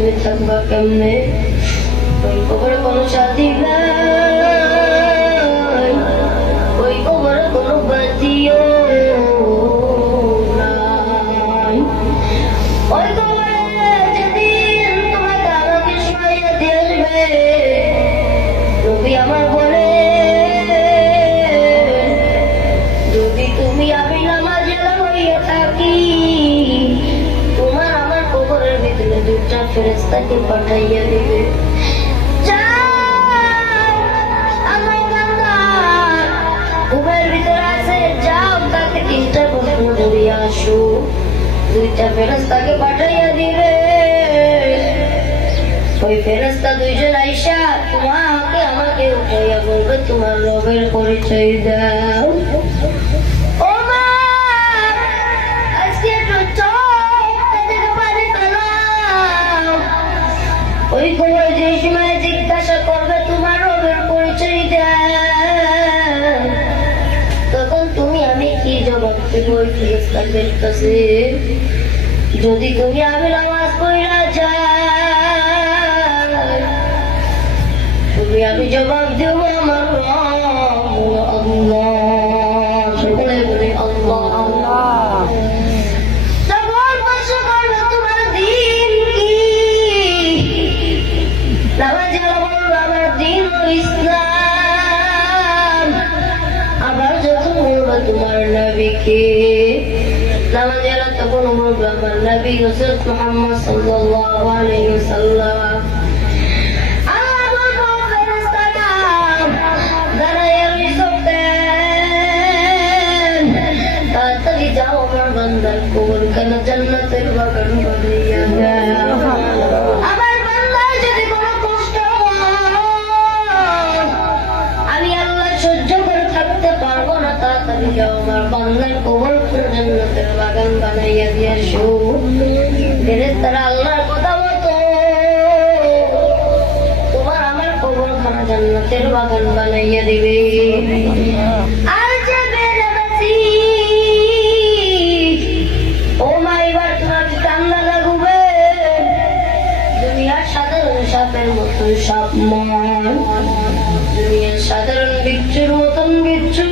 তুমি থাকবা কেমনে? ওই কবরে কোনো সাথী নাই, ওই কবরে কোনো বাতিও নাই। ওই কবরে যেদিন তোমাকে আমাকে শোয়াইয়া দিয়ে আসবে, নবী আমার বলে, যদি তুমি আমি নামাজেলা হইয়া থাকি, তোমার আমার কবরের ভিতরে দুটা ফেরেশতাকে পাঠাইয়া দিবে। ঘুমের ভিতরে আছে, যাও তাকে তিনটা প্রশ্ন ধরিয়া আসো। দুইটা ফেরেশতাকে পাঠাইয়া দিবে। ওই ফেরেশতা দুইজন আইসা তোমাকে আমাকে উঠাইয়া বলবে, তোমার রবের পরিচয় দাও। ও মা, আজকে একটু চোখ থেকে পানি ফেলাও। ওই খবর যে সময় জিজ্ঞাসা করবে তোমার রবের পরিচয় দাও, তখন তুমি আমি কি জবাব দেব ওই ফেরেশতাদের কাছে? যদি তুমি আমি নামাজ পড়া যাই, তুমি আমি জবাব দেব আমার রব আল্লাহ। সকলে বলি আল্লাহ আল্লাহ। তখন প্রশ্ন করবে তোমার দিন কি? নামাজ বলবো আমার দিন ইসলাম। আবার যখন বলবো তোমার নবীকে, নামাজেরা তখন বলবো আমার নবী হযরত মুহাম্মদ সাল্লাল্লাহু আলাইহি ওয়াসাল্লাম। আল্লাহ বলবো ফেরেশতারা দাঁড়ায়া রইছো কেন? তাড়াতাড়ি যাও আমার বান্দার কবরখানা জান্নাতের বাগান বানাইয়া দাও। আমার বান্দার যদি কোনো কষ্ট হয়, আমি আল্লাহ সহ্য করে থাকতে পারবো না, তাড়াতাড়ি যাও আমার বান্দার কবরখানা জান্নাতের বাগান বানাইয়া দিয়ে আসো। ফেরেশতারা আল্লাহর কথা মতো তোমার আমার কবরখানা জান্নাতের বাগান বানাইয়া দিবে। আর যে বেনামাজি, ও মা, এবার তোমার কান্না লাগবে। দুনিয়ার সাধারণ সাপের মতন সাপ নয়, দুনিয়ার সাধারণ বিচ্ছুর মতন বিচ্ছু